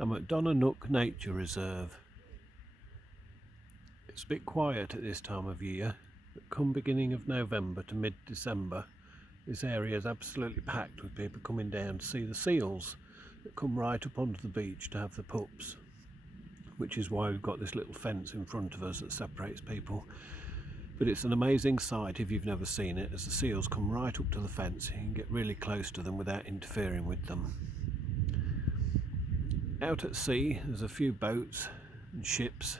I'm at Donna Nook Nature Reserve. It's a bit quiet at this time of year, but come beginning of November to mid-December, this area is absolutely packed with people coming down to see the seals that come right up onto the beach to have the pups, which is why we've got this little fence in front of us that separates people. But it's an amazing sight if you've never seen it, as the seals come right up to the fence. You can get really close to them without interfering with them. Out at sea, there's a few boats and ships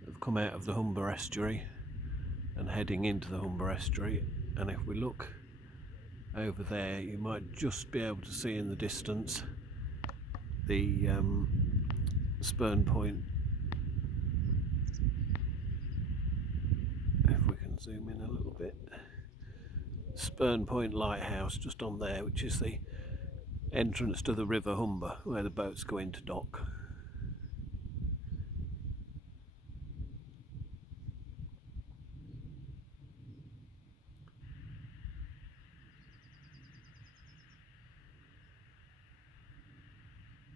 that have come out of the Humber estuary and heading into the Humber estuary, and if we look over there, you might just be able to see in the distance the Spurn Point. If we can zoom in a little bit, Spurn Point Lighthouse just on there, which is the entrance to the River Humber where the boats go into dock.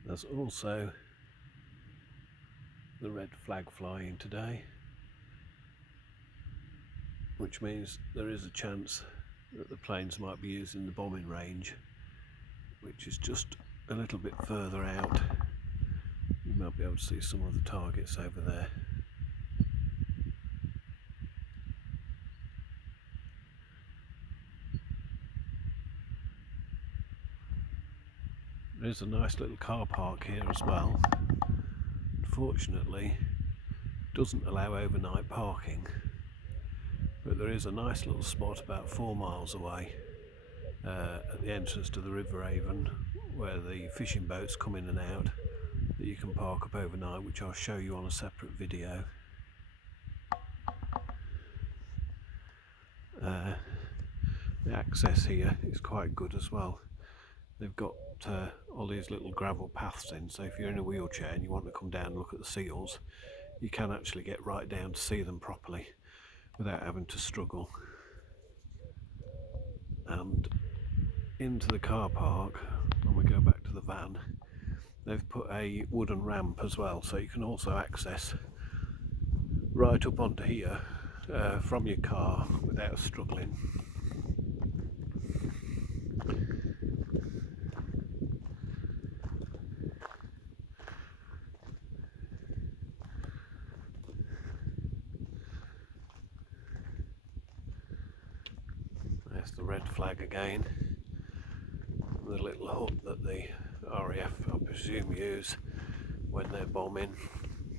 There's also the red flag flying today, which means there is a chance that the planes might be using the bombing range, which is just a little bit further out. You might be able to see some of the targets over there. There's a nice little car park here as well. Unfortunately, it doesn't allow overnight parking, but there is a nice little spot about 4 miles away at the entrance to the River Avon, where the fishing boats come in and out, that you can park up overnight, which I'll show you on a separate video. The access here is quite good as well. They've got all these little gravel paths in, so if you're in a wheelchair and you want to come down and look at the seals, you can actually get right down to see them properly without having to struggle. And into the car park, when we go back to the van, they've put a wooden ramp as well, so you can also access right up onto here from your car without struggling. There's the red flag again, the little hut that the RAF, I presume, use when they're bombing.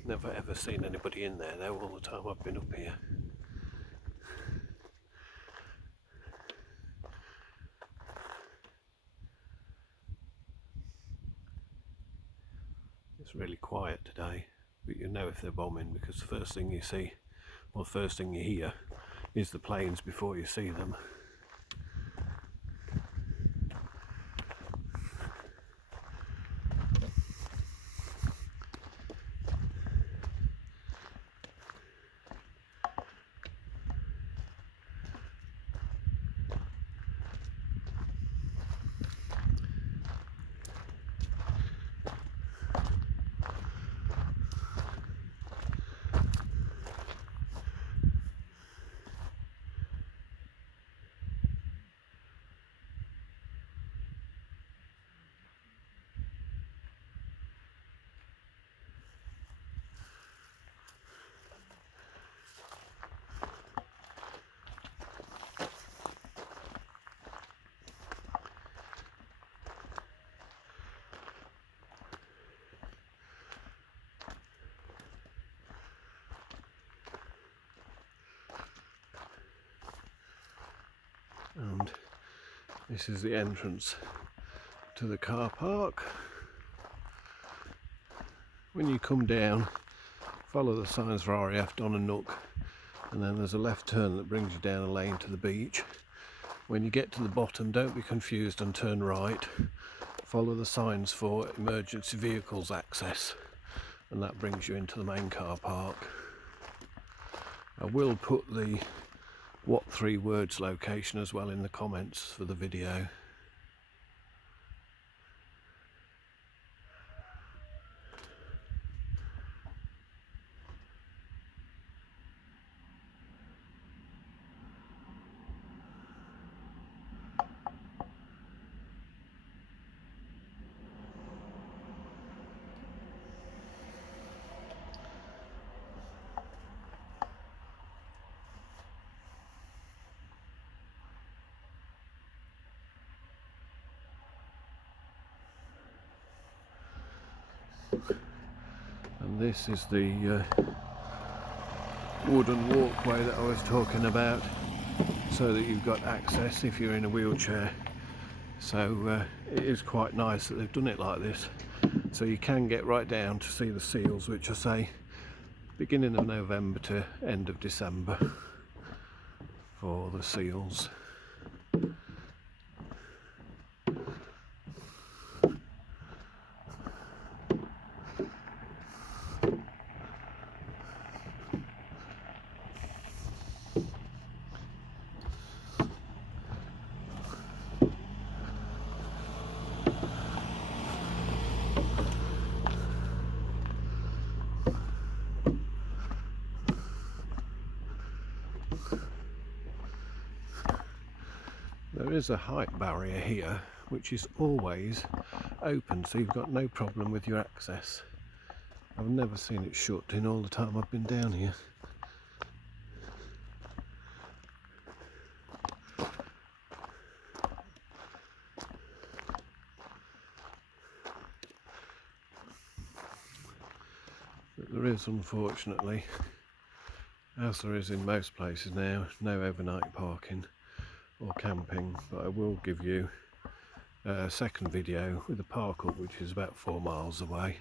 Never ever seen anybody in there though, all the time I've been up here. It's really quiet today, but you know if they're bombing because the first thing you see, or the first thing you hear, is the planes before you see them. And this is the entrance to the car park. When you come down, follow the signs for RAF Donna Nook, and then there's a left turn that brings you down a lane to the beach. When you get to the bottom, don't be confused and turn right. Follow the signs for emergency vehicles access, and that brings you into the main car park. I will put the What 3 Words location as well in the comments for the video. And this is the wooden walkway that I was talking about, so that you've got access if you're in a wheelchair. So it is quite nice that they've done it like this, so you can get right down to see the seals, which I say beginning of November to end of December for the seals. There is a height barrier here which is always open, so you've got no problem with your access. I've never seen it shut in all the time I've been down here. But there is, unfortunately, as there is in most places now, no overnight parking or camping, but I will give you a second video with a parkup which is about 4 miles away.